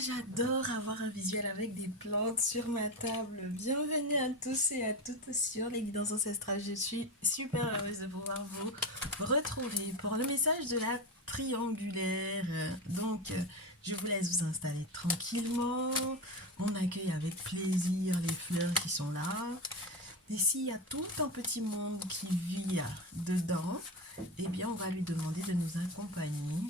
j'adore avoir un visuel avec des plantes sur ma table. Bienvenue à tous et à toutes sur les guidances ancestrales. Je suis super heureuse de pouvoir vous retrouver pour le message de la triangulaire. Donc, je vous laisse vous installer tranquillement. On accueille avec plaisir les fleurs qui sont là. Et s'il y a tout un petit monde qui vit dedans, eh bien, on va lui demander de nous accompagner,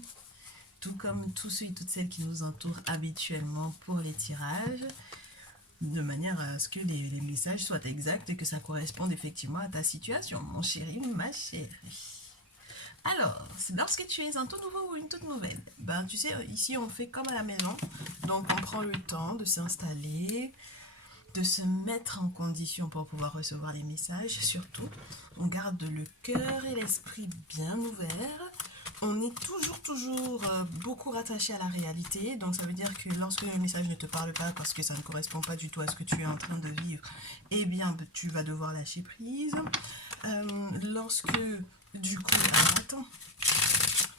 tout comme tous ceux et toutes celles qui nous entourent habituellement pour les tirages, de manière à ce que les messages soient exacts et que ça corresponde effectivement à ta situation, mon chéri, ma chérie. Alors, lorsque tu es un tout nouveau ou une toute nouvelle, ben tu sais, ici on fait comme à la maison, donc on prend le temps de s'installer, de se mettre en condition pour pouvoir recevoir les messages. Surtout, on garde le cœur et l'esprit bien ouverts. On est toujours beaucoup rattaché à la réalité. Donc ça veut dire que lorsque le message ne te parle pas parce que ça ne correspond pas du tout à ce que tu es en train de vivre, eh bien tu vas devoir lâcher prise. Lorsque du coup, attends,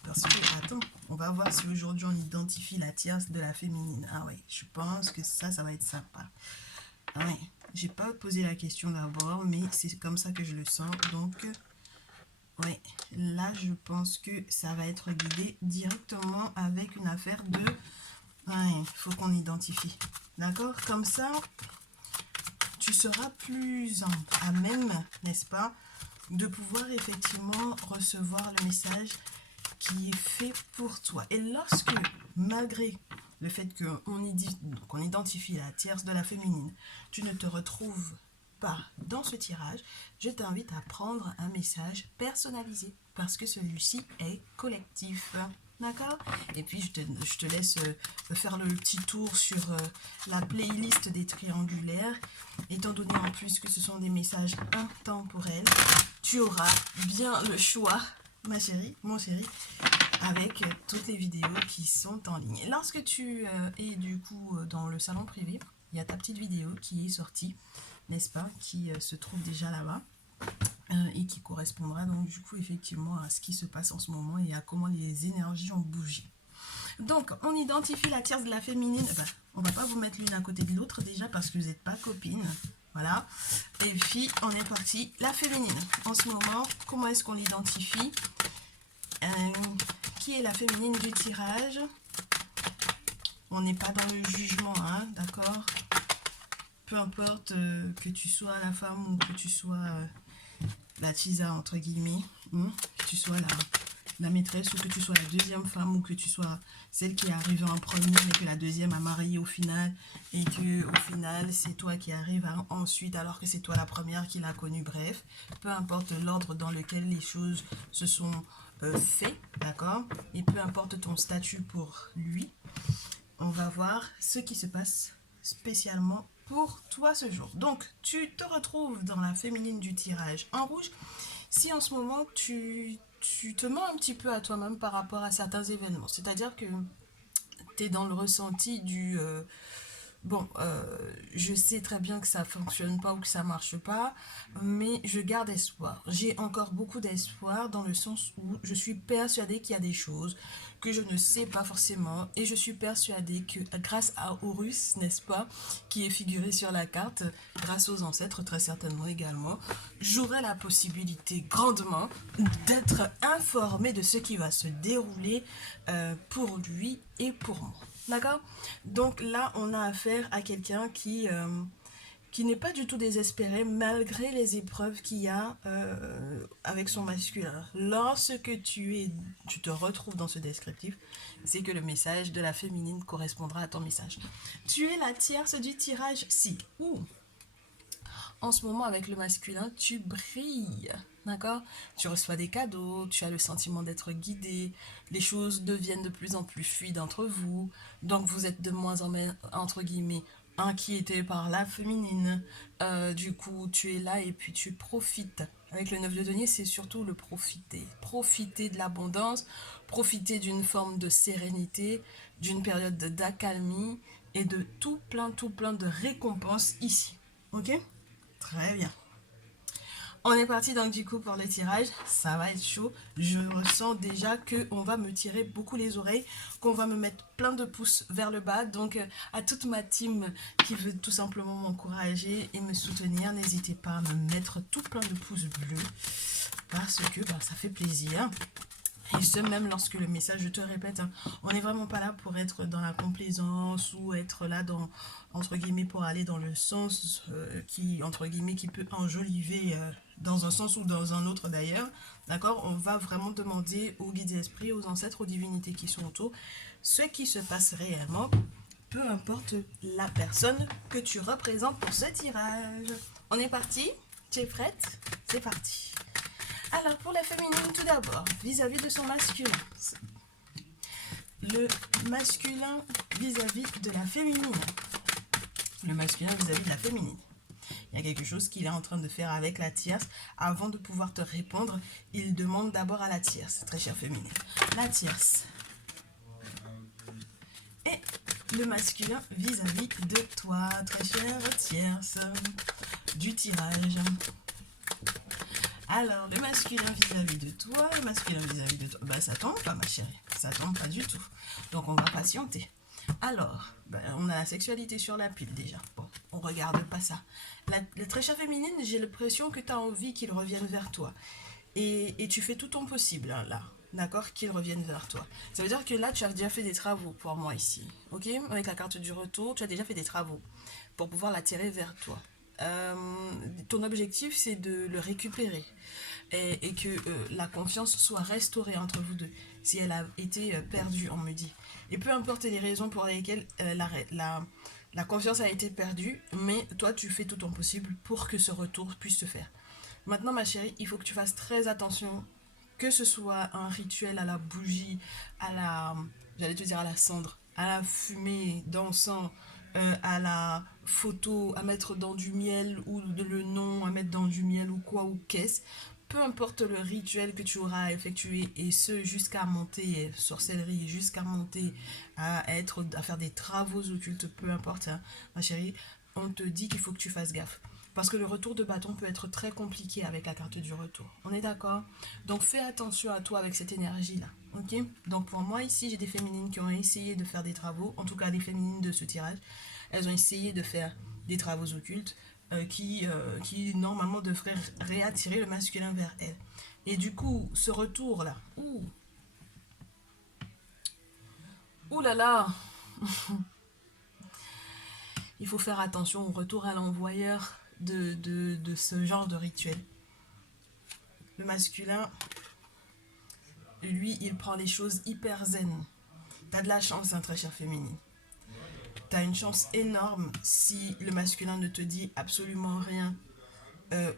parce que, attends, on va voir si aujourd'hui on identifie la tierce de la féminine. Ah oui, je pense que ça va être sympa. Ah oui, j'ai pas posé la question d'abord, mais c'est comme ça que je le sens. Donc, oui, là, je pense que ça va être guidé directement avec une affaire de... Il faut qu'on identifie. D'accord? Comme ça, tu seras plus à même, n'est-ce pas, de pouvoir effectivement recevoir le message qui est fait pour toi. Et lorsque, malgré le fait qu'on identifie la tierce de la féminine, tu ne te retrouves pas dans ce tirage, je t'invite à prendre un message personnalisé parce que celui-ci est collectif. D'accord? Et puis je te laisse faire le petit tour sur la playlist des triangulaires. Étant donné en plus que ce sont des messages intemporels, tu auras bien le choix, ma chérie, mon chéri, avec toutes les vidéos qui sont en ligne. Lorsque tu es du coup dans le salon privé, il y a ta petite vidéo qui est sortie, n'est-ce pas, qui se trouve déjà là-bas et qui correspondra donc du coup effectivement à ce qui se passe en ce moment et à comment les énergies ont bougé. Donc on identifie la tierce de la féminine. On va pas vous mettre l'une à côté de l'autre déjà parce que vous n'êtes pas copines. Voilà. Et puis on est parti. La féminine. En ce moment, comment est-ce qu'on l'identifie? Qui est la féminine du tirage? On n'est pas dans le jugement, hein, d'accord? Peu importe que tu sois la femme ou que tu sois la tisa, entre guillemets, que tu sois la maîtresse ou que tu sois la deuxième femme ou que tu sois celle qui est arrivée en premier mais que la deuxième a marié au final et que au final c'est toi qui arrives ensuite alors que c'est toi la première qui l'a connue. Bref, peu importe l'ordre dans lequel les choses se sont faites, d'accord, et peu importe ton statut pour lui, on va voir ce qui se passe spécialement pour toi ce jour. Donc tu te retrouves dans la féminine du tirage en rouge. Si en ce moment tu te mens un petit peu à toi-même par rapport à certains événements, c'est-à-dire que tu es dans le ressenti du bon, je sais très bien que ça fonctionne pas ou que ça marche pas, mais je garde espoir. J'ai encore beaucoup d'espoir dans le sens où je suis persuadée qu'il y a des choses que je ne sais pas forcément et je suis persuadée que grâce à Horus, n'est-ce pas, qui est figuré sur la carte, grâce aux ancêtres très certainement également, j'aurai la possibilité grandement d'être informée de ce qui va se dérouler pour lui et pour moi. D'accord? Donc là, on a affaire à quelqu'un qui n'est pas du tout désespéré malgré les épreuves qu'il y a avec son masculin. Lorsque tu te retrouves dans ce descriptif, c'est que le message de la féminine correspondra à ton message. Tu es la tierce du tirage si ou en ce moment avec le masculin, tu brilles. D'accord? Tu reçois des cadeaux, tu as le sentiment d'être guidé, les choses deviennent de plus en plus fluides entre vous, donc vous êtes de moins en moins, entre guillemets, inquiété par la féminine. Du coup, tu es là et puis tu profites. Avec le 9 de denier, c'est surtout le profiter. Profiter de l'abondance, profiter d'une forme de sérénité, d'une période d'accalmie et de tout plein de récompenses ici. Ok? Très bien. On est parti donc du coup pour le tirage, ça va être chaud, je ressens déjà qu'on va me tirer beaucoup les oreilles, qu'on va me mettre plein de pouces vers le bas, donc à toute ma team qui veut tout simplement m'encourager et me soutenir, n'hésitez pas à me mettre tout plein de pouces bleus, parce que ça fait plaisir. Et ce, même lorsque le message, je te répète, hein, on n'est vraiment pas là pour être dans la complaisance ou être là dans, entre guillemets, pour aller dans le sens qui, entre guillemets, qui peut enjoliver dans un sens ou dans un autre d'ailleurs. D'accord? On va vraiment demander aux guides esprits, aux ancêtres, aux divinités qui sont autour, ce qui se passe réellement, peu importe la personne que tu représentes pour ce tirage. On est parti? Tu es prête? C'est parti. Alors, pour la féminine, tout d'abord, vis-à-vis de son masculin. Le masculin vis-à-vis de la féminine. Le masculin vis-à-vis de la féminine. Il y a quelque chose qu'il est en train de faire avec la tierce. Avant de pouvoir te répondre, il demande d'abord à la tierce, très chère féminine. La tierce. Et le masculin vis-à-vis de toi, très chère tierce. Du tirage. Alors, le masculin vis-à-vis de toi, le masculin vis-à-vis de toi, ça tombe pas ma chérie, ça tombe pas du tout. Donc on va patienter. Alors, on a la sexualité sur la pile déjà. Bon, on regarde pas ça. La très chère féminine, j'ai l'impression que tu as envie qu'il revienne vers toi. Et tu fais tout ton possible, hein, là. D'accord? Qu'il revienne vers toi. Ça veut dire que là, tu as déjà fait des travaux pour moi ici. Ok? Avec la carte du retour, tu as déjà fait des travaux pour pouvoir l'attirer vers toi. Ton objectif, c'est de le récupérer et que la confiance soit restaurée entre vous deux. Si elle a été perdue, on me dit. Et peu importe les raisons pour lesquelles la confiance a été perdue, mais toi, tu fais tout ton possible pour que ce retour puisse se faire. Maintenant, ma chérie, il faut que tu fasses très attention, que ce soit un rituel à la bougie, à la, j'allais te dire à la cendre, à la fumée d'encens, à la photo, à mettre dans du miel ou le nom, à mettre dans du miel ou quoi ou qu'est-ce. Peu importe le rituel que tu auras à effectuer, et ce jusqu'à monter sorcellerie, jusqu'à monter à faire des travaux occultes, peu importe, hein, ma chérie, on te dit qu'il faut que tu fasses gaffe. Parce que le retour de bâton peut être très compliqué avec la carte du retour. On est d'accord? Donc fais attention à toi avec cette énergie-là. Ok? Donc pour moi ici, j'ai des féminines qui ont essayé de faire des travaux. En tout cas, des féminines de ce tirage. Elles ont essayé de faire des travaux occultes qui normalement devraient réattirer le masculin vers elles. Et du coup, ce retour-là, ouh là là, il faut faire attention au retour à l'envoyeur de ce genre de rituel. Le masculin, lui, il prend les choses hyper zen. T'as de la chance, hein, très chère féminine. T'as une chance énorme si le masculin ne te dit absolument rien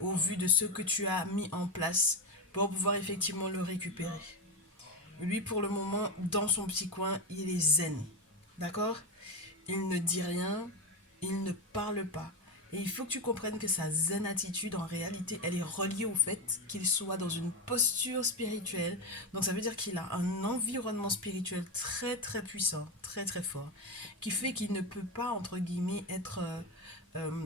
au vu de ce que tu as mis en place pour pouvoir effectivement le récupérer. Lui, pour le moment, dans son petit coin, il est zen. D'accord? Il ne dit rien, il ne parle pas. Et il faut que tu comprennes que sa zen attitude, en réalité, elle est reliée au fait qu'il soit dans une posture spirituelle. Donc ça veut dire qu'il a un environnement spirituel très très puissant, très très fort, qui fait qu'il ne peut pas, entre guillemets, être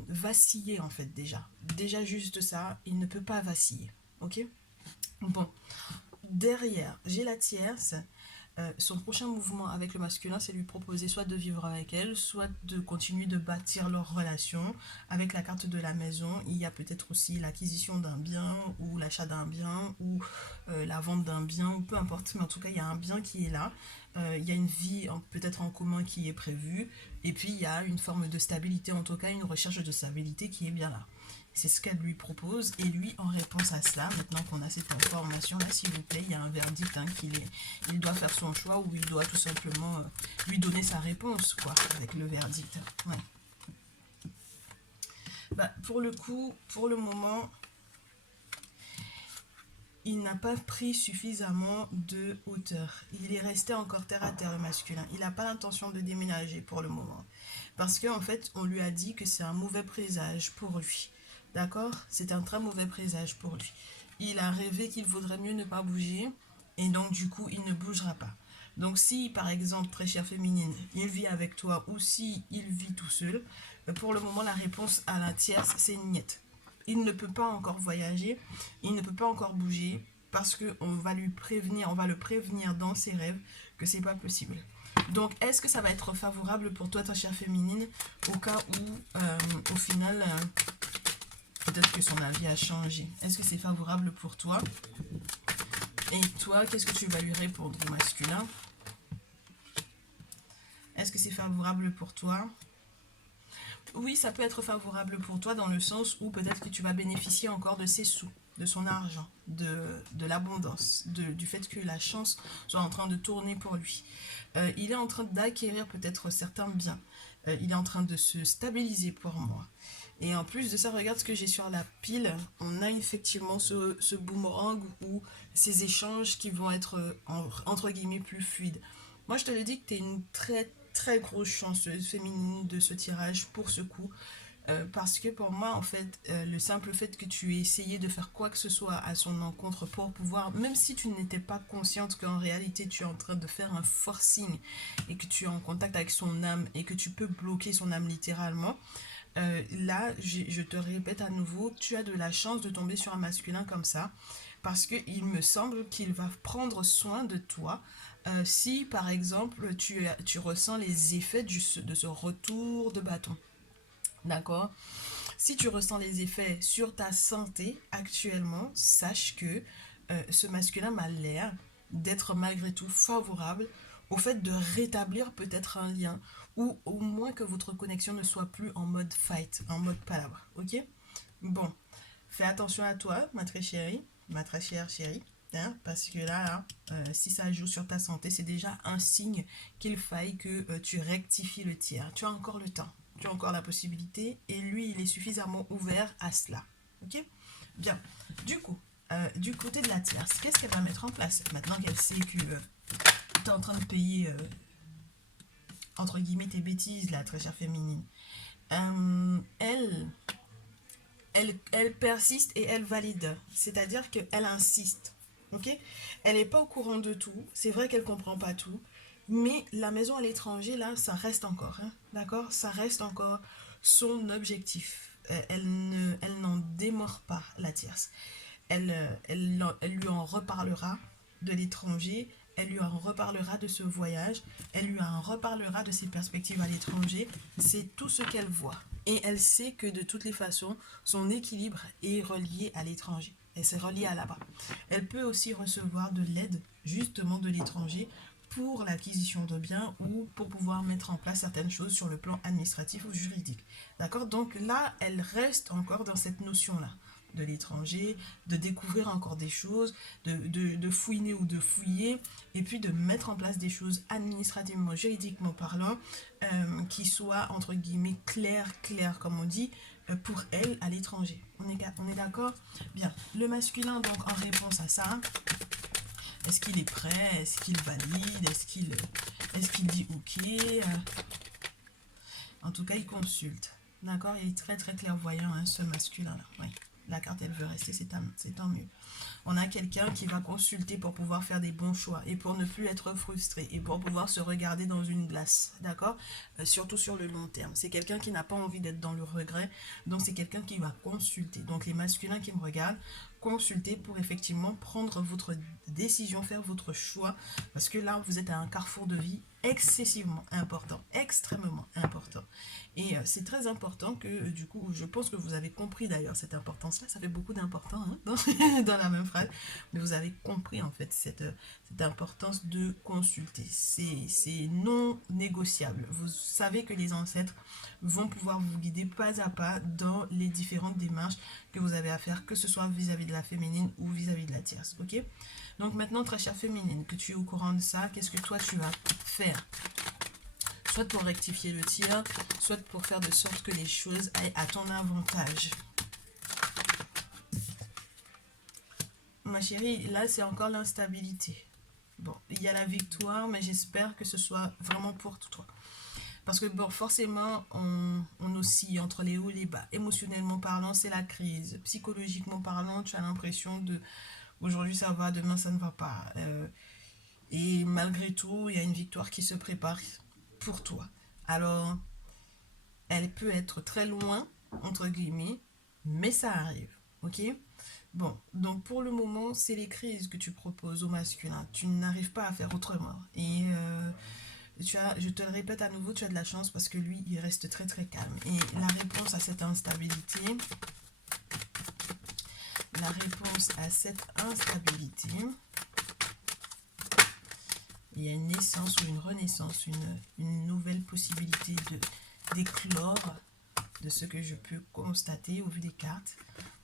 vacillé en fait déjà. Déjà juste ça, il ne peut pas vaciller. Ok? Bon, derrière, j'ai la tierce. Son prochain mouvement avec le masculin, c'est lui proposer soit de vivre avec elle, soit de continuer de bâtir leur relation. Avec la carte de la maison, il y a peut-être aussi l'acquisition d'un bien, ou l'achat d'un bien, ou la vente d'un bien, ou peu importe, mais en tout cas, il y a un bien qui est là. Il y a une vie peut-être en commun qui est prévue, et puis il y a une forme de stabilité, en tout cas, une recherche de stabilité qui est bien là. C'est ce qu'elle lui propose. Et lui, en réponse à cela, maintenant qu'on a cette information-là, s'il vous plaît, il y a un verdict hein, il doit faire son choix ou il doit tout simplement lui donner sa réponse, quoi, avec le verdict. Ouais. Pour le coup, pour le moment, il n'a pas pris suffisamment de hauteur. Il est resté encore terre à terre, le masculin. Il n'a pas l'intention de déménager pour le moment. Parce qu'en fait, on lui a dit que c'est un mauvais présage pour lui. D'accord? C'est un très mauvais présage pour lui. Il a rêvé qu'il vaudrait mieux ne pas bouger. Et donc, du coup, il ne bougera pas. Donc, si, par exemple, très chère féminine, il vit avec toi ou si il vit tout seul, pour le moment, la réponse à la tierce, c'est niette. il ne peut pas encore voyager, il ne peut pas encore bouger, parce qu'on va on va le prévenir dans ses rêves que c'est pas possible. Donc, est-ce que ça va être favorable pour toi, ta chère féminine, au cas où, au final, peut-être que son avis a changé. Est-ce que c'est favorable pour toi? Et toi, qu'est-ce que tu vas lui répondre au masculin? Est-ce que c'est favorable pour toi? Oui, ça peut être favorable pour toi dans le sens où peut-être que tu vas bénéficier encore de ses sous, de son argent, de l'abondance, du fait que la chance soit en train de tourner pour lui. Il est en train d'acquérir peut-être certains biens. Il est en train de se stabiliser pour moi. Et en plus de ça, regarde ce que j'ai sur la pile. On a effectivement ce boomerang ou ces échanges qui vont être entre guillemets plus fluides. Moi, je te le dis que tu es une très très grosse chanceuse féminine de ce tirage pour ce coup. Parce que pour moi, en fait, le simple fait que tu aies essayé de faire quoi que ce soit à son encontre pour pouvoir, même si tu n'étais pas consciente qu'en réalité tu es en train de faire un forcing et que tu es en contact avec son âme et que tu peux bloquer son âme littéralement, là, je te répète à nouveau, tu as de la chance de tomber sur un masculin comme ça, parce qu'il me semble qu'il va prendre soin de toi. Si, par exemple, tu ressens les effets de ce retour de bâton. D'accord? Si tu ressens les effets sur ta santé actuellement, sache que ce masculin m'a l'air d'être malgré tout favorable au fait de rétablir peut-être un lien ou au moins que votre connexion ne soit plus en mode fight, en mode palabre. Ok? Bon, fais attention à toi, ma très chérie, ma très chère chérie. Hein, parce que si ça joue sur ta santé, c'est déjà un signe qu'il faille que tu rectifies le tir. Tu as encore le temps, tu as encore la possibilité, et lui, il est suffisamment ouvert à cela. Ok? Bien. Du côté de la tierce, qu'est-ce qu'elle va mettre en place maintenant qu'elle sait que tu es en train de payer, entre guillemets, tes bêtises, la très chère féminine. Elle persiste et elle valide. C'est-à-dire qu'elle insiste. Ok? Elle n'est pas au courant de tout. C'est vrai qu'elle ne comprend pas tout. Mais la maison à l'étranger, là, ça reste encore. Hein, d'accord? Ça reste encore son objectif. Elle n'en démord pas, la tierce. Elle lui en reparlera de l'étranger. Elle lui en reparlera de ce voyage. Elle lui en reparlera de ses perspectives à l'étranger. C'est tout ce qu'elle voit. Et elle sait que de toutes les façons, son équilibre est relié à l'étranger. Elle s'est reliée à là-bas. Elle peut aussi recevoir de l'aide, justement, de l'étranger pour l'acquisition de biens ou pour pouvoir mettre en place certaines choses sur le plan administratif ou juridique. D'accord? Donc là, elle reste encore dans cette notion-là de l'étranger, de découvrir encore des choses, de fouiner ou de fouiller, et puis de mettre en place des choses administrativement, juridiquement parlant, qui soient entre guillemets claires comme on dit, pour elle à l'étranger. On est d'accord? Bien. Le masculin, donc, en réponse à ça, est-ce qu'il est prêt? Est-ce qu'il valide? Est-ce qu'il dit ok? En tout cas, il consulte. D'accord? Il est très très clairvoyant, hein, ce masculin-là. Oui. La carte, elle veut rester, c'est tant mieux. On a quelqu'un qui va consulter pour pouvoir faire des bons choix et pour ne plus être frustré et pour pouvoir se regarder dans une glace, d'accord? Surtout sur le long terme. C'est quelqu'un qui n'a pas envie d'être dans le regret, donc c'est quelqu'un qui va consulter. Donc les masculins qui me regardent, consultez pour effectivement prendre votre décision, faire votre choix, parce que là, vous êtes à un carrefour de vie excessivement important, extrêmement important. Et c'est très important que, du coup, je pense que vous avez compris d'ailleurs cette importance-là. Ça fait beaucoup d'importance, hein, dans la même phrase. Mais vous avez compris en fait cette importance de consulter. C'est non négociable. Vous savez que les ancêtres vont pouvoir vous guider pas à pas dans les différentes démarches que vous avez à faire, que ce soit vis-à-vis de la féminine ou vis-à-vis de la tierce. Ok? Donc maintenant, très chère féminine, que tu es au courant de ça, qu'est-ce que toi tu vas faire? Soit pour rectifier le tir, soit pour faire de sorte que les choses aillent à ton avantage. Ma chérie, là c'est encore l'instabilité. Bon, il y a la victoire, mais j'espère que ce soit vraiment pour toi. Parce que bon, forcément, on oscille entre les hauts et les bas. Émotionnellement parlant, c'est la crise. Psychologiquement parlant, tu as l'impression de aujourd'hui ça va, demain ça ne va pas. Et malgré tout, il y a une victoire qui se prépare pour toi. Alors, elle peut être très loin, entre guillemets, mais ça arrive, ok? Bon, donc pour le moment, c'est les crises que tu proposes au masculin. Tu n'arrives pas à faire autrement. Et je te le répète à nouveau, tu as de la chance parce que lui, il reste très très calme. Et la réponse à cette instabilité, il y a une naissance ou une renaissance, une nouvelle possibilité d'éclore de ce que je peux constater au vu des cartes.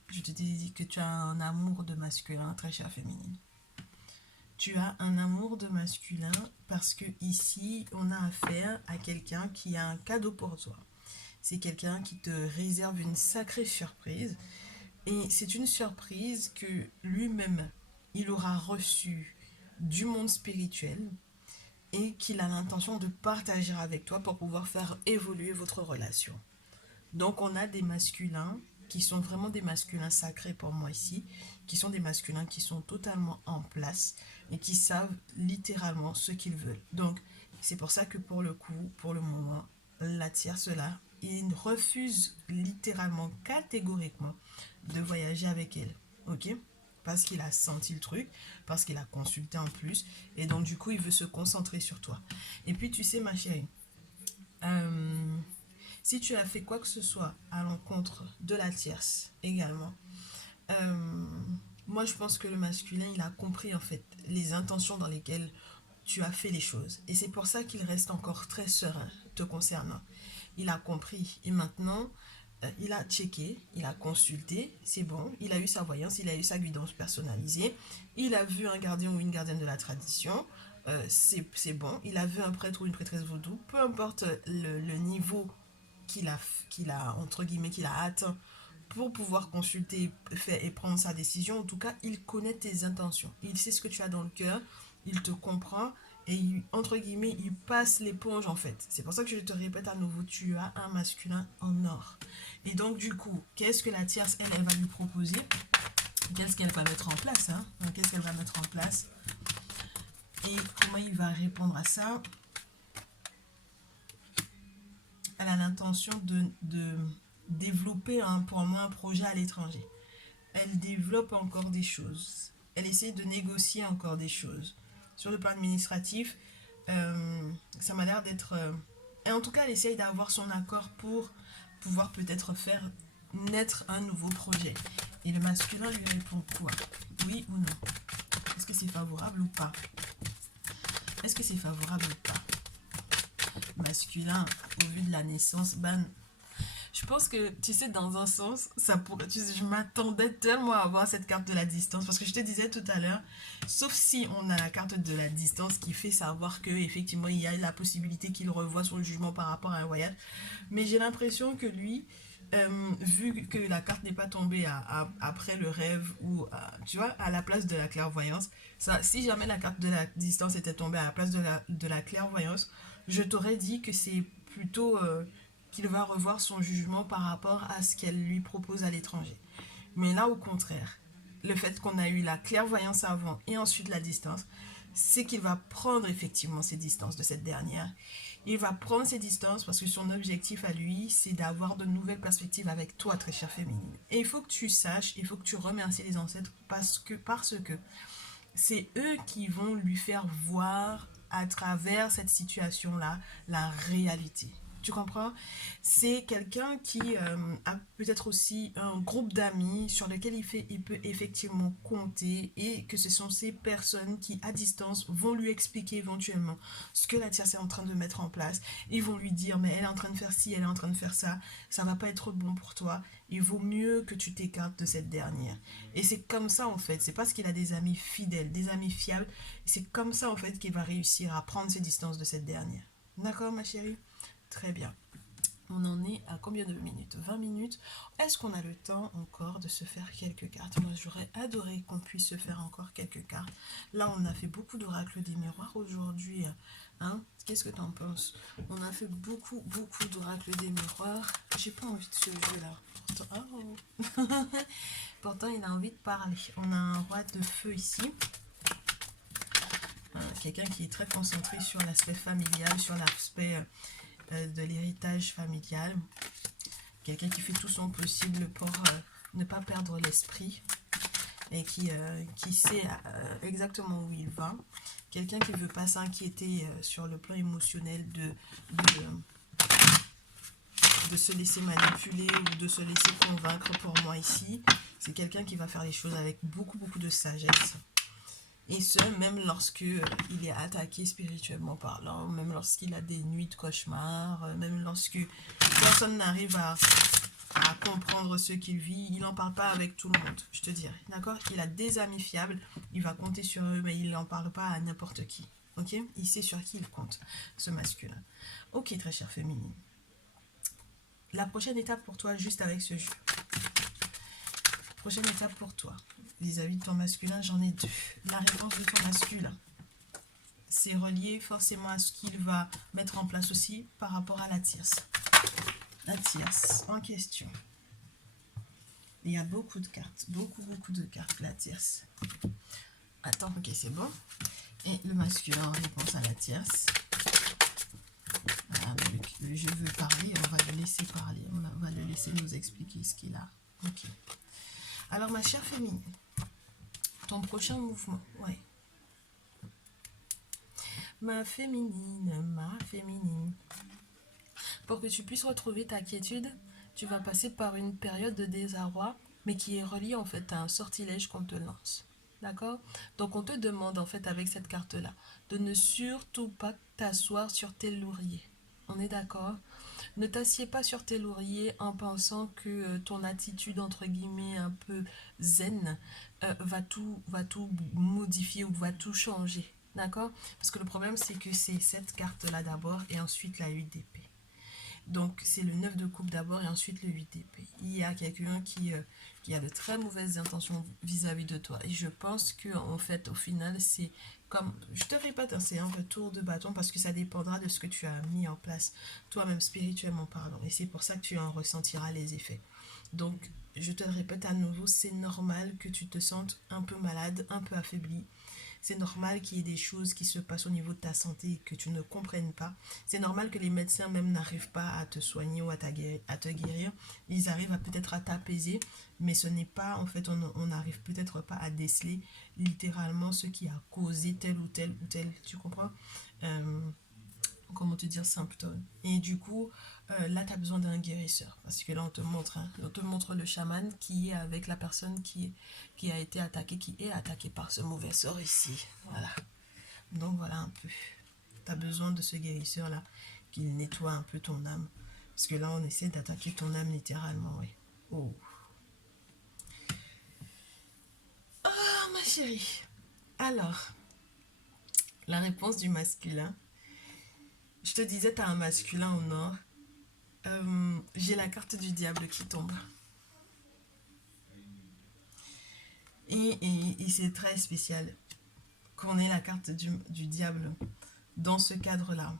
Je te dis que tu as un amour de masculin, très chère féminine. Tu as un amour de masculin parce que ici, on a affaire à quelqu'un qui a un cadeau pour toi. C'est quelqu'un qui te réserve une sacrée surprise. Et c'est une surprise que lui-même, il aura reçue du monde spirituel et qu'il a l'intention de partager avec toi pour pouvoir faire évoluer votre relation. Donc on a des masculins qui sont vraiment des masculins sacrés pour moi ici, qui sont des masculins qui sont totalement en place et qui savent littéralement ce qu'ils veulent. Donc c'est pour ça que pour le coup, pour le moment, la tierce là, il refuse littéralement, catégoriquement de voyager avec elle. Ok? Parce qu'il a senti le truc, parce qu'il a consulté en plus, et donc du coup il veut se concentrer sur toi. Et puis tu sais ma chérie, euh, si tu as fait quoi que ce soit à l'encontre de la tierce également, euh, moi je pense que le masculin il a compris en fait les intentions dans lesquelles tu as fait les choses. Et c'est pour ça qu'il reste encore très serein te concernant. Il a compris et maintenant il a checké, il a consulté, c'est bon, il a eu sa voyance, il a eu sa guidance personnalisée, il a vu un gardien ou une gardienne de la tradition, c'est bon, il a vu un prêtre ou une prêtresse vaudou, peu importe le niveau qu'il a, entre guillemets, qu'il a atteint pour pouvoir consulter et prendre sa décision. En tout cas, il connaît tes intentions. Il sait ce que tu as dans le cœur, il te comprend et entre guillemets, il passe l'éponge en fait. C'est pour ça que je te répète à nouveau, tu as un masculin en or. Et donc du coup, qu'est-ce que la tierce, elle va lui proposer? Qu'est-ce qu'elle va mettre en place, hein? Qu'est-ce qu'elle va mettre en place? Et comment il va répondre à ça? Elle a l'intention de développer pour moi un projet à l'étranger. Elle développe encore des choses. Elle essaie de négocier encore des choses. Sur le plan administratif, ça m'a l'air d'être... et en tout cas, elle essaye d'avoir son accord pour pouvoir peut-être faire naître un nouveau projet. Et le masculin lui répond quoi? Oui ou non? Est-ce que c'est favorable ou pas? Est-ce que c'est favorable ou pas? Masculin, au vu de la naissance, je pense que, tu sais, dans un sens, ça pourrait, tu sais, je m'attendais tellement à avoir cette carte de la distance. Parce que je te disais tout à l'heure, sauf si on a la carte de la distance qui fait savoir que effectivement il y a la possibilité qu'il revoie son jugement par rapport à un voyage. Mais j'ai l'impression que lui, vu que la carte n'est pas tombée après le rêve ou, tu vois, à la place de la clairvoyance, ça, si jamais la carte de la distance était tombée à la place de la clairvoyance, je t'aurais dit que c'est plutôt qu'il va revoir son jugement par rapport à ce qu'elle lui propose à l'étranger. Mais là, au contraire, le fait qu'on a eu la clairvoyance avant et ensuite la distance, c'est qu'il va prendre effectivement ses distances de cette dernière. Il va prendre ses distances parce que son objectif à lui, c'est d'avoir de nouvelles perspectives avec toi, très chère féminine. Et il faut que tu saches, il faut que tu remercies les ancêtres parce que c'est eux qui vont lui faire voir à travers cette situation-là la réalité. Tu comprends? C'est quelqu'un qui a peut-être aussi un groupe d'amis sur lequel il peut effectivement compter et que ce sont ces personnes qui, à distance, vont lui expliquer éventuellement ce que la tierce est en train de mettre en place. Ils vont lui dire, mais elle est en train de faire ci, elle est en train de faire ça va pas être bon pour toi. Il vaut mieux que tu t'écartes de cette dernière. Et c'est comme ça en fait, c'est parce qu'il a des amis fidèles, des amis fiables, c'est comme ça en fait qu'il va réussir à prendre ses distances de cette dernière. D'accord ma chérie? Très bien. On en est à combien de minutes? 20 minutes. Est-ce qu'on a le temps encore de se faire quelques cartes? Moi j'aurais adoré qu'on puisse se faire encore quelques cartes. Là on a fait beaucoup d'oracles des miroirs aujourd'hui. Hein? Qu'est-ce que t'en penses? On a fait beaucoup d'oracles des miroirs. J'ai pas envie de ce jeu là. Pourtant, oh. Pourtant il a envie de parler. On a un roi de feu ici. Quelqu'un qui est très concentré sur l'aspect familial, sur l'aspect de l'héritage familial. Quelqu'un qui fait tout son possible pour ne pas perdre l'esprit et qui sait exactement où il va. Quelqu'un qui ne veut pas s'inquiéter sur le plan émotionnel de se laisser manipuler ou de se laisser convaincre. Pour moi ici, c'est quelqu'un qui va faire les choses avec beaucoup de sagesse. Et ce, même lorsque il est attaqué spirituellement parlant, même lorsqu'il a des nuits de cauchemars, même lorsque personne n'arrive à comprendre ce qu'il vit, il n'en parle pas avec tout le monde, je te dirais, d'accord? Il a des amis fiables, il va compter sur eux, mais il n'en parle pas à n'importe qui, ok? Il sait sur qui il compte, ce masculin. Ok, très chère féminine. La prochaine étape pour toi, juste avec ce jeu. Prochaine étape pour toi, vis-à-vis de ton masculin, j'en ai deux. La réponse de ton masculin, c'est relié forcément à ce qu'il va mettre en place aussi par rapport à la tierce. La tierce en question. Il y a beaucoup de cartes, beaucoup de cartes, la tierce. Attends, ok, c'est bon. Et le masculin en réponse à la tierce. Ah, le jeu veut parler, on va le laisser parler. On va le laisser nous expliquer ce qu'il a. Ok. Alors, ma chère féminine, ton prochain mouvement, ouais. Ma féminine. Pour que tu puisses retrouver ta quiétude, tu vas passer par une période de désarroi, mais qui est reliée en fait à un sortilège qu'on te lance. D'accord? Donc on te demande en fait avec cette carte-là de ne surtout pas t'asseoir sur tes lauriers. On est d'accord? Ne t'assieds pas sur tes lauriers en pensant que ton attitude entre guillemets un peu zen va tout modifier ou va tout changer. D'accord? Parce que le problème c'est que c'est cette carte-là d'abord et ensuite la 8 d'épée. Donc c'est le 9 de coupe d'abord et ensuite le 8 d'épée. Il y a quelqu'un qui a de très mauvaises intentions vis-à-vis de toi. Et je pense que en fait au final c'est comme, je te répète, hein, c'est un retour de bâton parce que ça dépendra de ce que tu as mis en place toi-même spirituellement parlant. Et c'est pour ça que tu en ressentiras les effets. Donc je te le répète à nouveau, c'est normal que tu te sentes un peu malade, un peu affaibli. C'est normal qu'il y ait des choses qui se passent au niveau de ta santé et que tu ne comprennes pas. C'est normal que les médecins même n'arrivent pas à te soigner ou à te guérir. Ils arrivent peut-être à t'apaiser, mais ce n'est pas, en fait, on n'arrive peut-être pas à déceler littéralement ce qui a causé tel ou tel, tu comprends? Comment te dire, symptômes. Et du coup, là, tu as besoin d'un guérisseur. Parce que là, on te montre, hein, on te montre le chaman qui est avec la personne qui a été attaquée, qui est attaquée par ce mauvais sort ici. Voilà. Donc, voilà un peu. Tu as besoin de ce guérisseur-là, qu'il nettoie un peu ton âme. Parce que là, on essaie d'attaquer ton âme littéralement, oui. Oh. Oh, ma chérie. Alors, la réponse du masculin. Je te disais, tu as un masculin au nord. J'ai la carte du diable qui tombe. Et c'est très spécial qu'on ait la carte du diable dans ce cadre-là.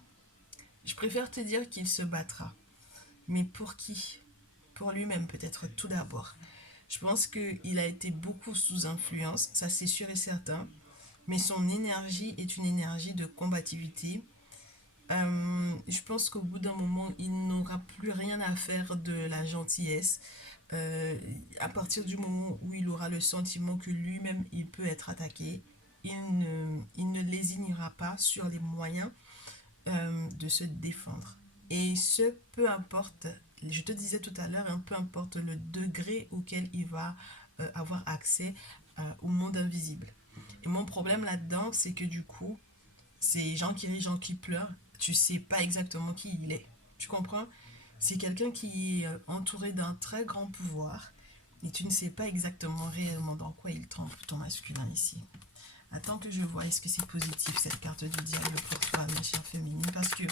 Je préfère te dire qu'il se battra. Mais pour qui? Pour lui-même peut-être tout d'abord. Je pense qu'il a été beaucoup sous influence, ça c'est sûr et certain. Mais son énergie est une énergie de combativité. Je pense qu'au bout d'un moment, il n'aura plus rien à faire de la gentillesse. À partir du moment où il aura le sentiment que lui-même, il peut être attaqué, il ne lésinera pas sur les moyens de se défendre. Et ce, peu importe, je te disais tout à l'heure, hein, peu importe le degré auquel il va avoir accès au monde invisible. Et mon problème là-dedans, c'est que du coup, c'est gens qui rient, gens qui pleurent, tu sais pas exactement qui il est. Tu comprends? C'est quelqu'un qui est entouré d'un très grand pouvoir et tu ne sais pas exactement réellement dans quoi il trempe ton masculin ici. Attends que je vois, est-ce que c'est positif cette carte du diable pour toi, ma chère féminine? Parce que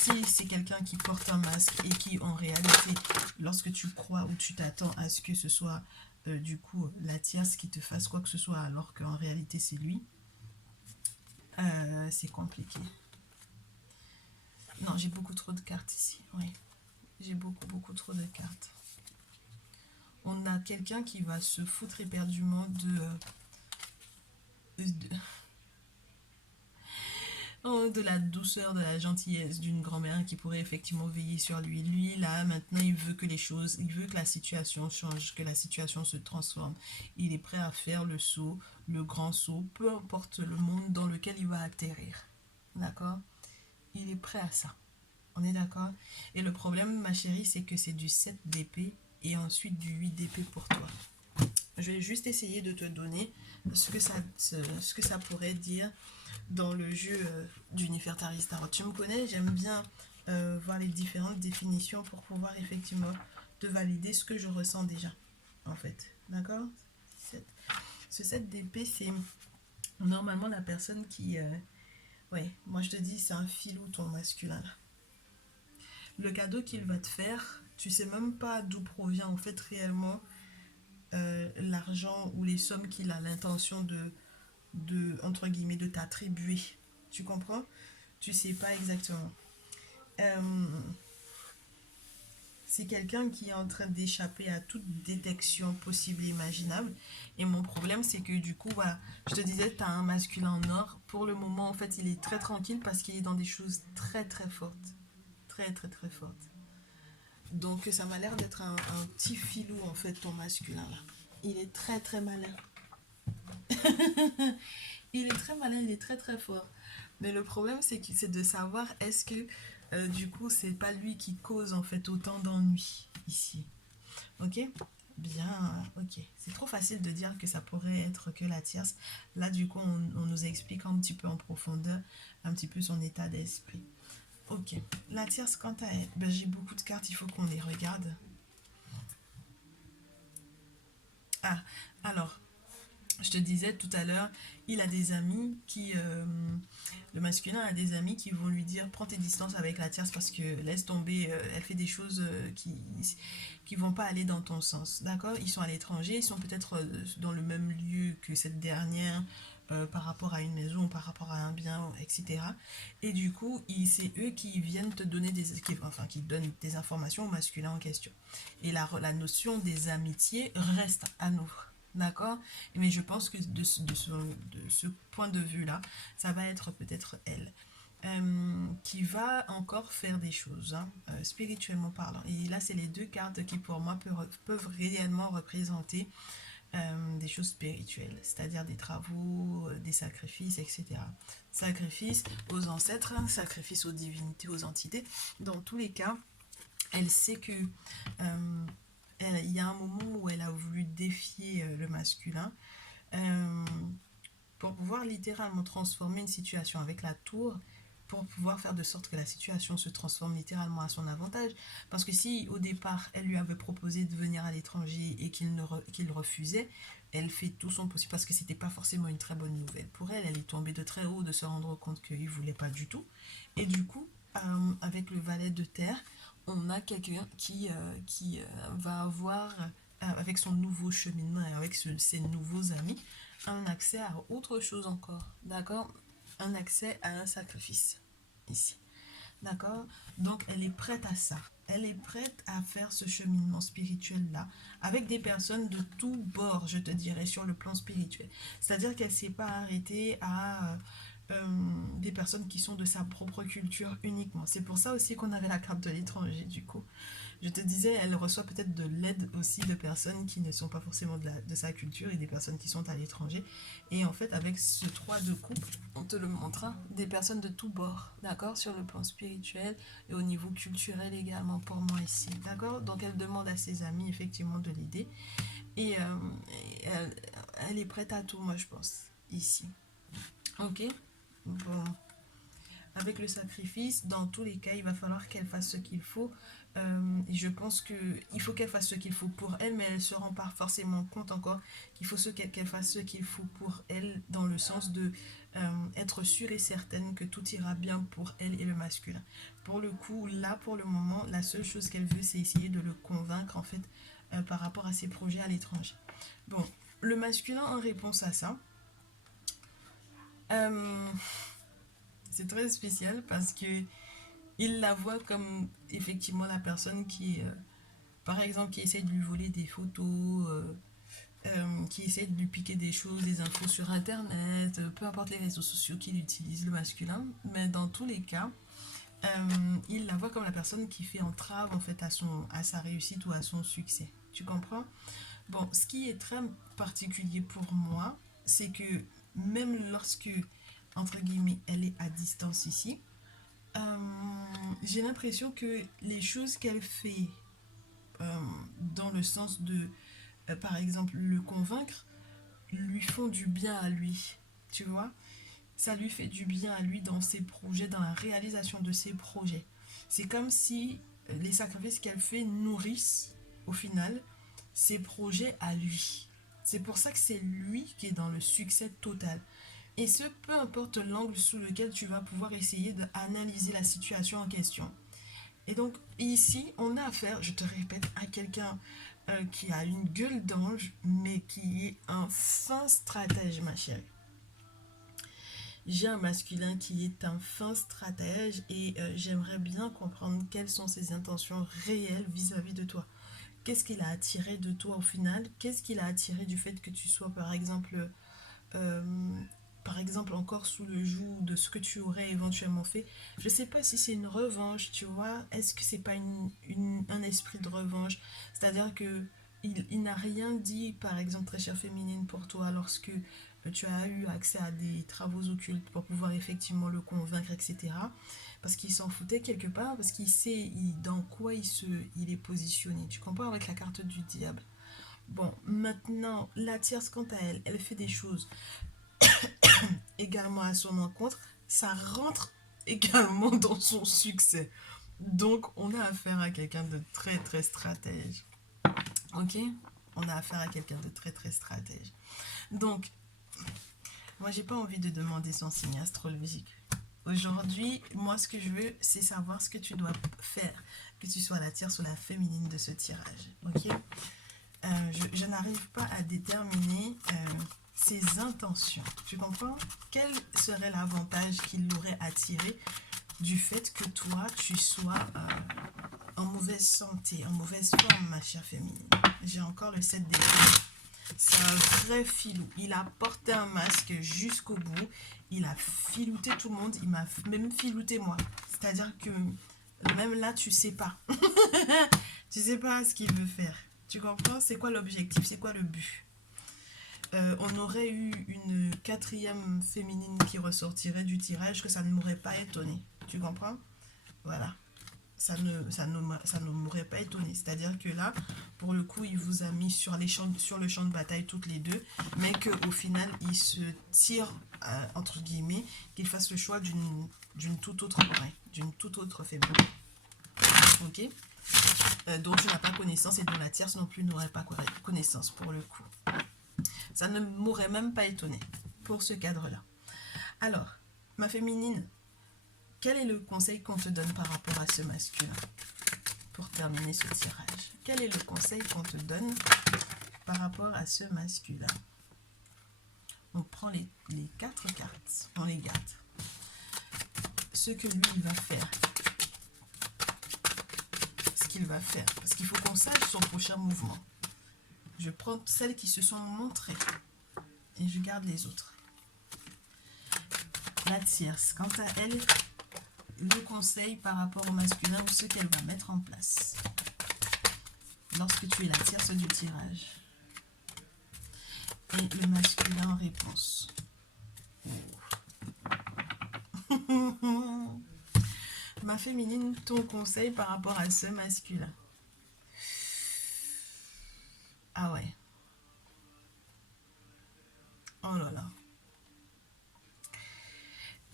si c'est quelqu'un qui porte un masque et qui en réalité, lorsque tu crois ou tu t'attends à ce que ce soit du coup la tierce qui te fasse quoi que ce soit alors qu'en réalité c'est lui, c'est compliqué. Non, j'ai beaucoup trop de cartes ici, oui. J'ai beaucoup trop de cartes. On a quelqu'un qui va se foutre éperdument de... de la douceur, de la gentillesse d'une grand-mère qui pourrait effectivement veiller sur lui. Lui, là, maintenant, il veut que les choses, il veut que la situation change, que la situation se transforme. Il est prêt à faire le saut, le grand saut, peu importe le monde dans lequel il va atterrir. D'accord? Il est prêt à ça. On est d'accord? Et le problème, ma chérie, c'est que c'est du 7 d'épée et ensuite du 8 d'épée pour toi. Je vais juste essayer de te donner ce que ça pourrait dire dans le jeu du Nefertari Tarot. Tu me connais, j'aime bien voir les différentes définitions pour pouvoir effectivement te valider ce que je ressens déjà, en fait. D'accord? Ce 7 d'épée, c'est normalement la personne qui... ouais, moi je te dis, c'est un filou ton masculin. Le cadeau qu'il va te faire, tu sais même pas d'où provient en fait réellement l'argent ou les sommes qu'il a l'intention entre guillemets, de t'attribuer. Tu comprends? Tu sais pas exactement. Euh, c'est quelqu'un qui est en train d'échapper à toute détection possible et imaginable. Et mon problème, c'est que du coup, voilà, je te disais, tu as un masculin en or. Pour le moment, en fait, il est très tranquille parce qu'il est dans des choses très, très fortes. Très, très, très fortes. Donc, ça m'a l'air d'être un petit filou, en fait, ton masculin, là. Il est très, très malin. Il est très malin, il est très, très fort. Mais le problème, c'est de savoir est-ce que du coup, c'est pas lui qui cause en fait autant d'ennuis ici. Ok? Bien, ok. C'est trop facile de dire que ça pourrait être que la tierce. Là, du coup, on nous explique un petit peu en profondeur, un petit peu son état d'esprit. Ok. La tierce, quant à elle, ben, j'ai beaucoup de cartes, il faut qu'on les regarde. Ah, alors, je te disais tout à l'heure, il a des amis qui... le masculin a des amis qui vont lui dire prends tes distances avec la tierce parce que laisse tomber, elle fait des choses qui vont pas aller dans ton sens. D'accord? Ils sont à l'étranger, ils sont peut-être dans le même lieu que cette dernière par rapport à une maison, par rapport à un bien, etc. Et du coup, c'est eux qui viennent te donner qui donnent des informations au masculin en question. Et la notion des amitiés reste à nous. D'accord? Mais je pense que de ce point de vue-là, ça va être peut-être elle. Qui va encore faire des choses, hein, spirituellement parlant. Et là, c'est les deux cartes qui, pour moi, peuvent réellement représenter des choses spirituelles, c'est-à-dire des travaux, des sacrifices, etc. Sacrifices aux ancêtres, sacrifices aux divinités, aux entités. Dans tous les cas, elle sait que il y a un moment où elle a voulu défier le masculin euh, pour pouvoir littéralement transformer une situation avec la tour, pour pouvoir faire de sorte que la situation se transforme littéralement à son avantage. Parce que si au départ elle lui avait proposé de venir à l'étranger et qu'il refusait, elle fait tout son possible parce que c'était pas forcément une très bonne nouvelle. Pour elle, elle est tombée de très haut de se rendre compte qu'il voulait pas du tout. Et du coup, avec le valet de terre, on a quelqu'un qui va avoir, avec son nouveau cheminement et avec ses nouveaux amis, un accès à autre chose encore, d'accord? Un accès à un sacrifice, ici, d'accord? Donc, elle est prête à ça. Elle est prête à faire ce cheminement spirituel-là avec des personnes de tous bords, je te dirais, sur le plan spirituel. C'est-à-dire qu'elle ne s'est pas arrêtée à des personnes qui sont de sa propre culture uniquement. C'est pour ça aussi qu'on avait la carte de l'étranger, du coup. Je te disais, elle reçoit peut-être de l'aide aussi de personnes qui ne sont pas forcément de sa culture et des personnes qui sont à l'étranger. Et en fait, avec ce 3 de coupe, on te le montre, hein, des personnes de tous bords, d'accord, sur le plan spirituel et au niveau culturel également pour moi ici, d'accord. Donc elle demande à ses amis effectivement de l'aider et, elle est prête à tout, moi je pense, ici. Ok. Bon, avec le sacrifice, dans tous les cas, il va falloir qu'elle fasse ce qu'il faut. Et je pense qu'il faut qu'elle fasse ce qu'il faut pour elle, mais elle ne se rend pas forcément compte encore qu'il faut qu'elle fasse ce qu'il faut pour elle, dans le sens de être sûre et certaine que tout ira bien pour elle et le masculin. Pour le coup, là, pour le moment, la seule chose qu'elle veut, c'est essayer de le convaincre, en fait, par rapport à ses projets à l'étranger. Bon, le masculin, en réponse à ça, euh, c'est très spécial parce que il la voit comme effectivement la personne qui, par exemple, qui essaie de lui voler des photos, qui essaie de lui piquer des choses, des infos sur internet, peu importe les réseaux sociaux qu'il utilise, le masculin, mais dans tous les cas, il la voit comme la personne qui fait entrave en fait à sa réussite ou à son succès. Tu comprends? Bon, ce qui est très particulier pour moi, c'est que même lorsque, entre guillemets, elle est à distance ici, euh, j'ai l'impression que les choses qu'elle fait euh, dans le sens de, par exemple, le convaincre, lui font du bien à lui. Tu vois? Ça lui fait du bien à lui dans ses projets, dans la réalisation de ses projets. C'est comme si les sacrifices qu'elle fait nourrissent, au final, ses projets à lui. C'est pour ça que c'est lui qui est dans le succès total. Et ce, peu importe l'angle sous lequel tu vas pouvoir essayer d'analyser la situation en question. Et donc, ici, on a affaire, je te répète, à quelqu'un qui a une gueule d'ange, mais qui est un fin stratège, ma chérie. J'ai un masculin qui est un fin stratège et j'aimerais bien comprendre quelles sont ses intentions réelles vis-à-vis de toi. Qu'est-ce qu'il a attiré de toi au final? Qu'est-ce qu'il a attiré du fait que tu sois euh, par exemple encore sous le joug de ce que tu aurais éventuellement fait? Je ne sais pas si c'est une revanche, tu vois. Est-ce que c'est pas un esprit de revanche? C'est-à-dire que il n'a rien dit, par exemple, très chère féminine, pour toi lorsque tu as eu accès à des travaux occultes pour pouvoir effectivement le convaincre, etc. Parce qu'il s'en foutait quelque part, parce qu'il sait dans quoi il est positionné. Tu comprends avec la carte du diable. Bon, maintenant, la tierce, quant à elle, elle fait des choses également à son encontre. Ça rentre également dans son succès. Donc, on a affaire à quelqu'un de très, très stratège. Ok? On a affaire à quelqu'un de très, très stratège. Donc, moi, j'ai pas envie de demander son signe astrologique. Aujourd'hui, moi, ce que je veux, c'est savoir ce que tu dois faire, que tu sois la tierce ou la féminine de ce tirage. Ok? Je n'arrive pas à déterminer ses intentions. Tu comprends? Quel serait l'avantage qu'il aurait attiré du fait que toi, tu sois en mauvaise santé, en mauvaise forme, ma chère féminine? J'ai encore le 7 d'épée. C'est un vrai filou. Il a porté un masque jusqu'au bout. Il a filouté tout le monde. Il m'a même filouté moi. C'est-à-dire que même là, tu sais pas. Tu sais pas ce qu'il veut faire. Tu comprends? C'est quoi l'objectif? C'est quoi le but? On aurait eu une quatrième féminine qui ressortirait du tirage que ça ne m'aurait pas étonné. Tu comprends? Voilà. Ça ne m'aurait pas étonné. C'est-à-dire que là, pour le coup, il vous a mis sur le champ de bataille toutes les deux, mais qu'au final, il se tire, entre guillemets, qu'il fasse le choix d'une toute autre d'une toute autre féminine. Ok? Dont tu n'as pas connaissance et dont la tierce non plus n'aurait pas connaissance pour le coup. Ça ne m'aurait même pas étonné pour ce cadre-là. Alors, ma féminine, quel est le conseil qu'on te donne par rapport à ce masculin pour terminer ce tirage? Quel est le conseil qu'on te donne par rapport à ce masculin? On prend les 4 cartes, on les garde. Ce que lui, il va faire. Ce qu'il va faire. Parce qu'il faut qu'on sache son prochain mouvement. Je prends celles qui se sont montrées et je garde les autres. La tierce, quant à elle, le conseil par rapport au masculin ou ce qu'elle va mettre en place lorsque tu es la tierce du tirage. Et le masculin en réponse. Oh. Ma féminine, ton conseil par rapport à ce masculin. Ah ouais. Oh là là.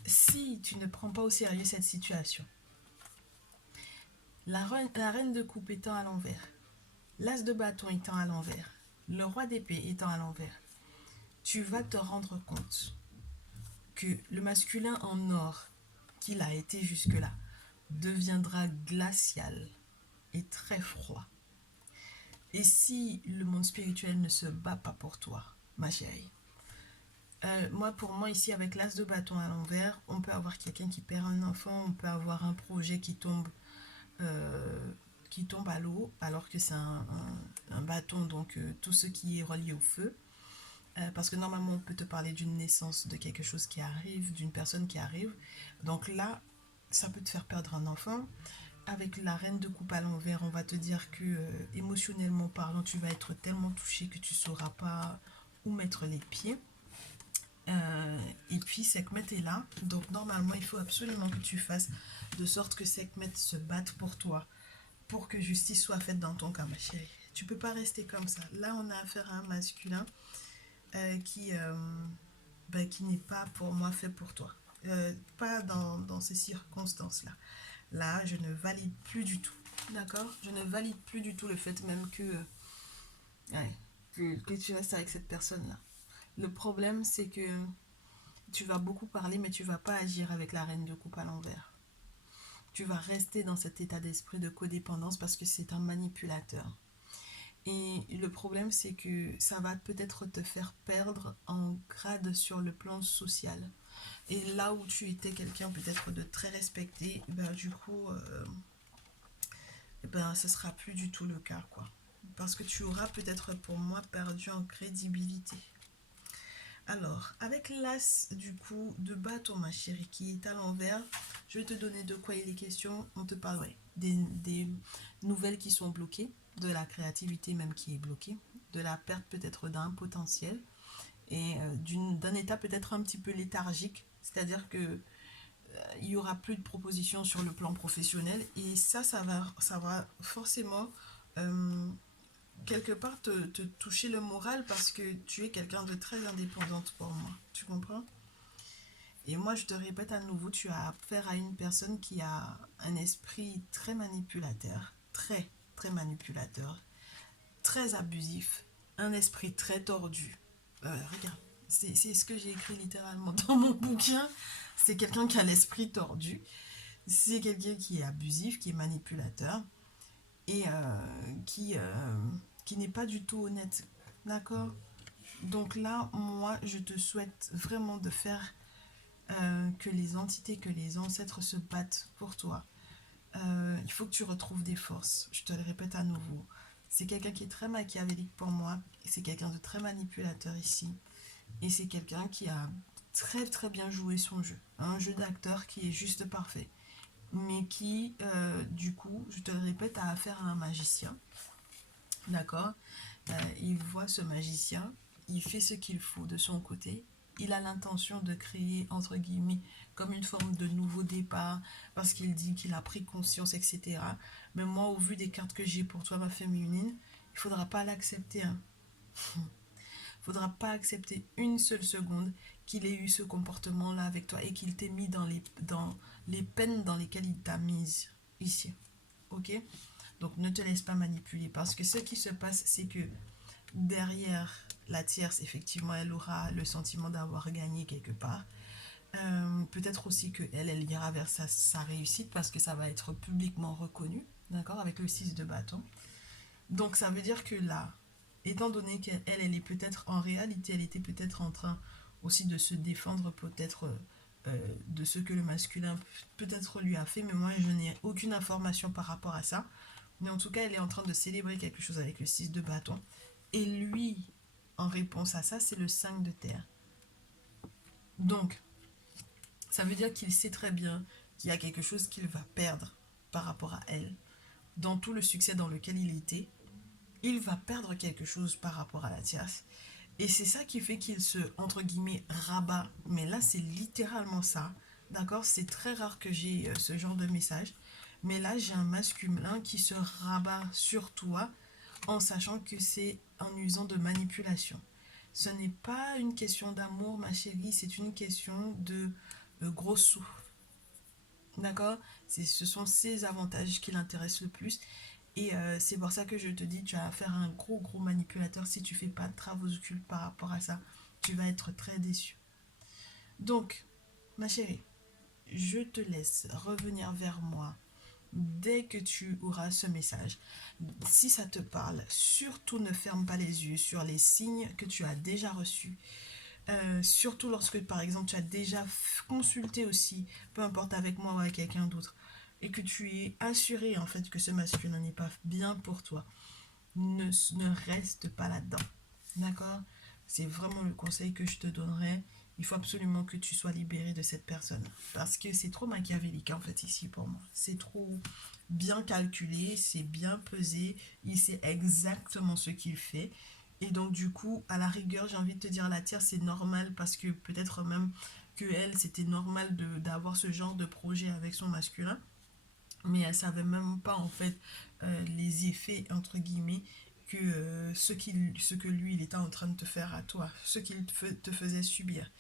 Si tu ne prends pas au sérieux cette situation, la reine de coupe étant à l'envers, l'as de bâton étant à l'envers, le roi d'épée étant à l'envers, tu vas te rendre compte que le masculin en or qu'il a été jusque-là deviendra glacial et très froid. Et si le monde spirituel ne se bat pas pour toi, ma chérie, pour moi, ici, avec l'as de bâton à l'envers, on peut avoir quelqu'un qui perd un enfant, on peut avoir un projet qui tombe, qui tombe à l'eau alors que c'est un bâton, donc tout ce qui est relié au feu. Parce que normalement on peut te parler d'une naissance, de quelque chose qui arrive, d'une personne qui arrive. Donc là, ça peut te faire perdre un enfant. Avec la reine de coupe à l'envers, on va te dire que émotionnellement parlant, tu vas être tellement touché que tu ne sauras pas où mettre les pieds. Et puis Sekhmet est là, donc normalement il faut absolument que tu fasses de sorte que Sekhmet se batte pour toi, pour que justice soit faite dans ton cas, ma chérie. Tu peux pas rester comme ça. Là, on a affaire à un masculin qui n'est pas pour moi fait pour toi. Pas dans ces circonstances-là. Là, je ne valide plus du tout. D'accord? Je ne valide plus du tout le fait même ouais, que tu restes avec cette personne-là. Le problème, c'est que tu vas beaucoup parler, mais tu vas pas agir avec la reine de coupe à l'envers. Tu vas rester dans cet état d'esprit de codépendance parce que c'est un manipulateur. Et le problème, c'est que ça va peut-être te faire perdre en grade sur le plan social. Et là où tu étais quelqu'un peut-être de très respecté, ben, du coup, ben, ce sera plus du tout le cas, quoi. Parce que tu auras peut-être pour moi perdu en crédibilité. Alors, avec l'as du coup de bâton, ma chérie, qui est à l'envers, je vais te donner de quoi il est question. On te parlerait des nouvelles qui sont bloquées, de la créativité même qui est bloquée, de la perte peut-être d'un potentiel et d'un état peut-être un petit peu léthargique. C'est-à-dire que il y aura plus de propositions sur le plan professionnel et ça va forcément quelque part te toucher le moral parce que tu es quelqu'un de très indépendante pour moi. Tu comprends? Et moi, je te répète à nouveau, tu as affaire à une personne qui a un esprit très manipulateur, très manipulateur, très abusif, un esprit très tordu. Regarde, c'est ce que j'ai écrit littéralement dans mon bouquin. C'est quelqu'un qui a l'esprit tordu. C'est quelqu'un qui est abusif, qui est manipulateur et qui n'est pas du tout honnête. D'accord? Donc là, moi, je te souhaite vraiment de faire que les entités, que les ancêtres se battent pour toi. Il faut que tu retrouves des forces. Je te le répète à nouveau. C'est quelqu'un qui est très machiavélique pour moi. C'est quelqu'un de très manipulateur ici. Et c'est quelqu'un qui a très très bien joué son jeu. Un jeu d'acteur qui est juste parfait. Mais qui, du coup, je te le répète, a affaire à un magicien. D'accord? Il voit ce magicien, il fait ce qu'il faut de son côté. Il a l'intention de créer, entre guillemets, comme une forme de nouveau départ, parce qu'il dit qu'il a pris conscience, etc. Mais moi, au vu des cartes que j'ai pour toi, ma féminine, il ne faudra pas l'accepter. Hein. Il ne faudra pas accepter une seule seconde qu'il ait eu ce comportement-là avec toi et qu'il t'ait mis dans les peines dans lesquelles il t'a mise ici. Ok? Donc ne te laisse pas manipuler parce que ce qui se passe, c'est que derrière la tierce, effectivement, elle aura le sentiment d'avoir gagné quelque part. Peut-être aussi qu'elle ira vers sa réussite parce que ça va être publiquement reconnu, d'accord, avec le 6 de bâton. Donc ça veut dire que là, étant donné qu'elle est peut-être en réalité, elle était peut-être en train aussi de se défendre peut-être de ce que le masculin peut-être lui a fait, mais moi je n'ai aucune information par rapport à ça. Mais en tout cas, elle est en train de célébrer quelque chose avec le 6 de bâton. Et lui, en réponse à ça, c'est le 5 de terre. Donc, ça veut dire qu'il sait très bien qu'il y a quelque chose qu'il va perdre par rapport à elle. Dans tout le succès dans lequel il était, il va perdre quelque chose par rapport à la tierce. Et c'est ça qui fait qu'il se, entre guillemets, rabat. Mais là, c'est littéralement ça. D'accord? C'est très rare que j'ai ce genre de message. Mais là, j'ai un masculin qui se rabat sur toi en sachant que c'est en usant de manipulation. Ce n'est pas une question d'amour, ma chérie, c'est une question de gros sous. D'accord? Ce sont ces avantages qui l'intéressent le plus. Et c'est pour ça que je te dis, tu as affaire à un gros manipulateur. Si tu fais pas de travaux occultes par rapport à ça, tu vas être très déçu. Donc, ma chérie, je te laisse revenir vers moi dès que tu auras ce message. Si ça te parle, surtout ne ferme pas les yeux sur les signes que tu as déjà reçus. Surtout lorsque, par exemple, tu as déjà consulté aussi, peu importe avec moi ou avec quelqu'un d'autre, et que tu es assuré en fait que ce masculin n'est pas bien pour toi, ne reste pas là-dedans. D'accord? C'est vraiment le conseil que je te donnerais. Il faut absolument que tu sois libéré de cette personne. Parce que c'est trop machiavélique en fait ici pour moi. C'est trop bien calculé, c'est bien pesé. Il sait exactement ce qu'il fait. Et donc du coup, à la rigueur, j'ai envie de te dire, la tierce, c'est normal parce que peut-être même que elle, c'était normal d'avoir ce genre de projet avec son masculin. Mais elle savait même pas en fait les effets entre guillemets que ce que lui il était en train de te faire à toi, ce qu'il te faisait subir.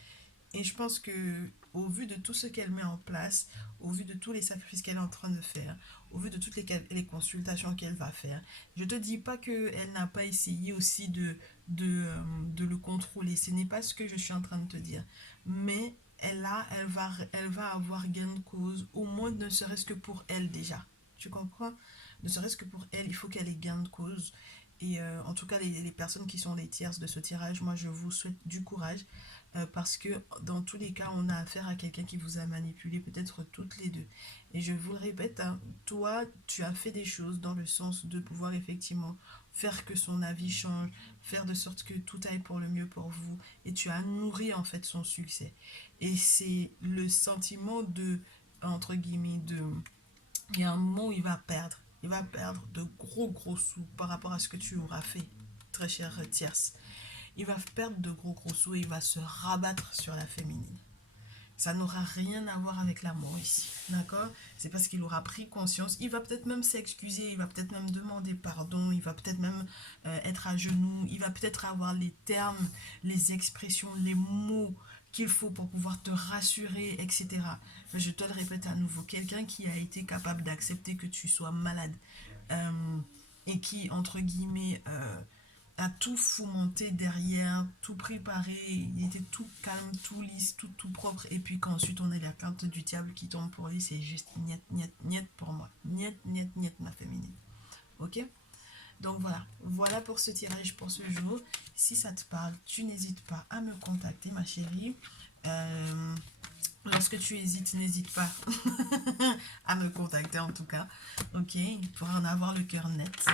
Et je pense que au vu de tout ce qu'elle met en place, au vu de tous les sacrifices qu'elle est en train de faire, au vu de toutes les consultations qu'elle va faire, je te dis pas qu'elle n'a pas essayé aussi de, euh, de le contrôler. Ce n'est pas ce que je suis en train de te dire. Mais elle va avoir gain de cause, au moins ne serait-ce que pour elle déjà. Tu comprends? Ne serait-ce que pour elle, il faut qu'elle ait gain de cause. Et en tout cas, les personnes qui sont les tierces de ce tirage, moi je vous souhaite du courage parce que dans tous les cas, on a affaire à quelqu'un qui vous a manipulé, peut-être toutes les deux. Et je vous le répète, hein, toi, tu as fait des choses dans le sens de pouvoir effectivement faire que son avis change, faire de sorte que tout aille pour le mieux pour vous, et tu as nourri en fait son succès. Et c'est le sentiment de, entre guillemets, il y a un moment où il va perdre. Il va perdre de gros sous par rapport à ce que tu auras fait, très chère tierce. Il va perdre de gros sous et il va se rabattre sur la féminine. Ça n'aura rien à voir avec l'amour ici, d'accord? C'est parce qu'il aura pris conscience. Il va peut-être même s'excuser, il va peut-être même demander pardon, il va peut-être même être à genoux, il va peut-être avoir les termes, les expressions, les mots qu'il faut pour pouvoir te rassurer, etc. Mais je te le répète à nouveau, quelqu'un qui a été capable d'accepter que tu sois malade euh, et qui, entre guillemets, a tout fomenté derrière, tout préparé, il était tout calme, tout lisse, tout propre. Et puis qu'ensuite on a la plainte du diable qui tombe pour lui, c'est juste niet, niet, niet pour moi. Niet, niet, niet, ma féminine. Ok? Donc voilà pour ce tirage pour ce jour. Si ça te parle, tu n'hésites pas à me contacter, ma chérie. Euh, Lorsque tu hésites, n'hésite pas à me contacter en tout cas. Ok, pour en avoir le cœur net.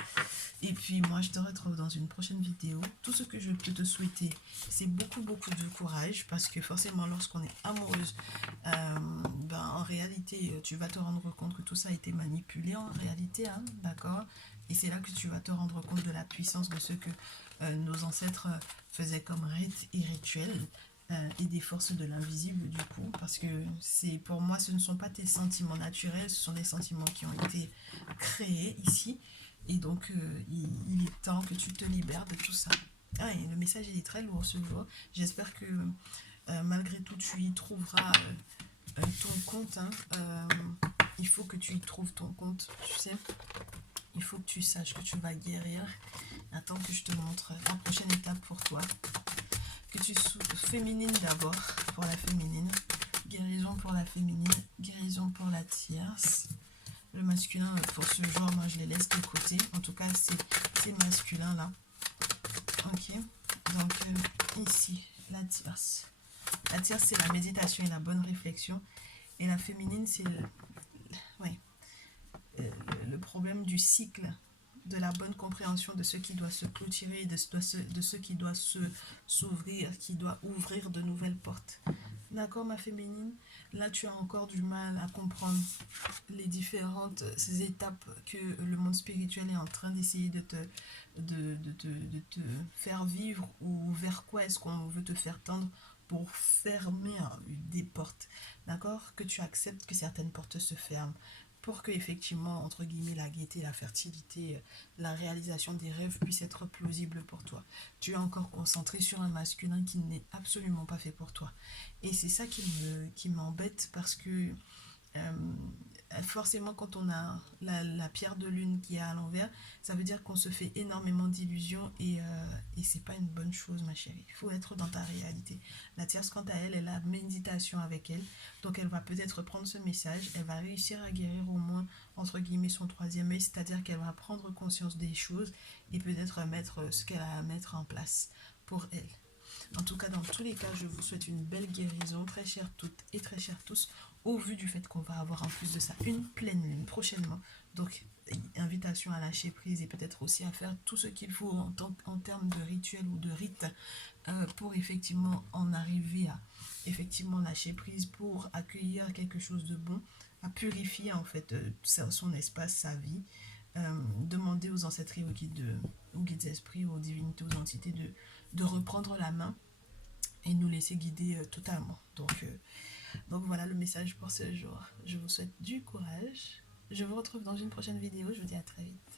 Et puis moi, je te retrouve dans une prochaine vidéo. Tout ce que je peux te souhaiter, c'est beaucoup de courage. Parce que forcément, lorsqu'on est amoureuse, en réalité, tu vas te rendre compte que tout ça a été manipulé en réalité. Hein, d'accord? Et c'est là que tu vas te rendre compte de la puissance de ce que nos ancêtres faisaient comme rites et rituels et des forces de l'invisible du coup, parce que c'est pour moi ce ne sont pas tes sentiments naturels, ce sont des sentiments qui ont été créés ici, et donc il est temps que tu te libères de tout ça. Ah, et le message il est très lourd ce jour. J'espère que malgré tout tu y trouveras ton compte. Hein. Il faut que tu y trouves ton compte, tu sais. Il faut que tu saches que tu vas guérir. Attends que je te montre la prochaine étape pour toi. Que tu sois féminine d'abord, pour la féminine. Guérison pour la féminine. Guérison pour la tierce. Le masculin, pour ce jour, moi je les laisse de côté. En tout cas, c'est masculin là. Ok. Donc, ici, la tierce. La tierce, c'est la méditation et la bonne réflexion. Et la féminine, c'est ouais, le problème du cycle, de la bonne compréhension de ce qui doit se clôturer, de ce qui doit s'ouvrir, qui doit ouvrir de nouvelles portes. D'accord, ma féminine? Là, tu as encore du mal à comprendre les différentes étapes que le monde spirituel est en train d'essayer de te faire vivre, ou vers quoi est-ce qu'on veut te faire tendre pour fermer des portes. D'accord? Que tu acceptes que certaines portes se ferment pour que effectivement entre guillemets la gaieté, la fertilité, la réalisation des rêves puisse être plausible pour toi. Tu es encore concentré sur un masculin qui n'est absolument pas fait pour toi. Et c'est ça qui m'embête parce que euh, forcément quand on a la pierre de lune qui est à l'envers, ça veut dire qu'on se fait énormément d'illusions et c'est pas une bonne chose, ma chérie. Il faut être dans ta réalité. La tierce, quant à elle, elle a méditation avec elle, donc elle va peut-être prendre ce message, elle va réussir à guérir au moins entre guillemets son troisième œil, c'est-à-dire qu'elle va prendre conscience des choses et peut-être mettre ce qu'elle a à mettre en place pour elle. En tout cas, dans tous les cas, je vous souhaite une belle guérison, très chère toutes et très chers tous. au vu du fait qu'on va avoir en plus de ça une pleine lune prochainement. Donc, invitation à lâcher prise et peut-être aussi à faire tout ce qu'il faut en termes de rituel ou de rite pour effectivement en arriver à effectivement lâcher prise, pour accueillir quelque chose de bon, à purifier en fait son espace, sa vie. Demander aux ancêtres, aux guides esprits, aux divinités, aux entités de reprendre la main et nous laisser guider totalement. Donc voilà le message pour ce jour. Je vous souhaite du courage. Je vous retrouve dans une prochaine vidéo. Je vous dis à très vite.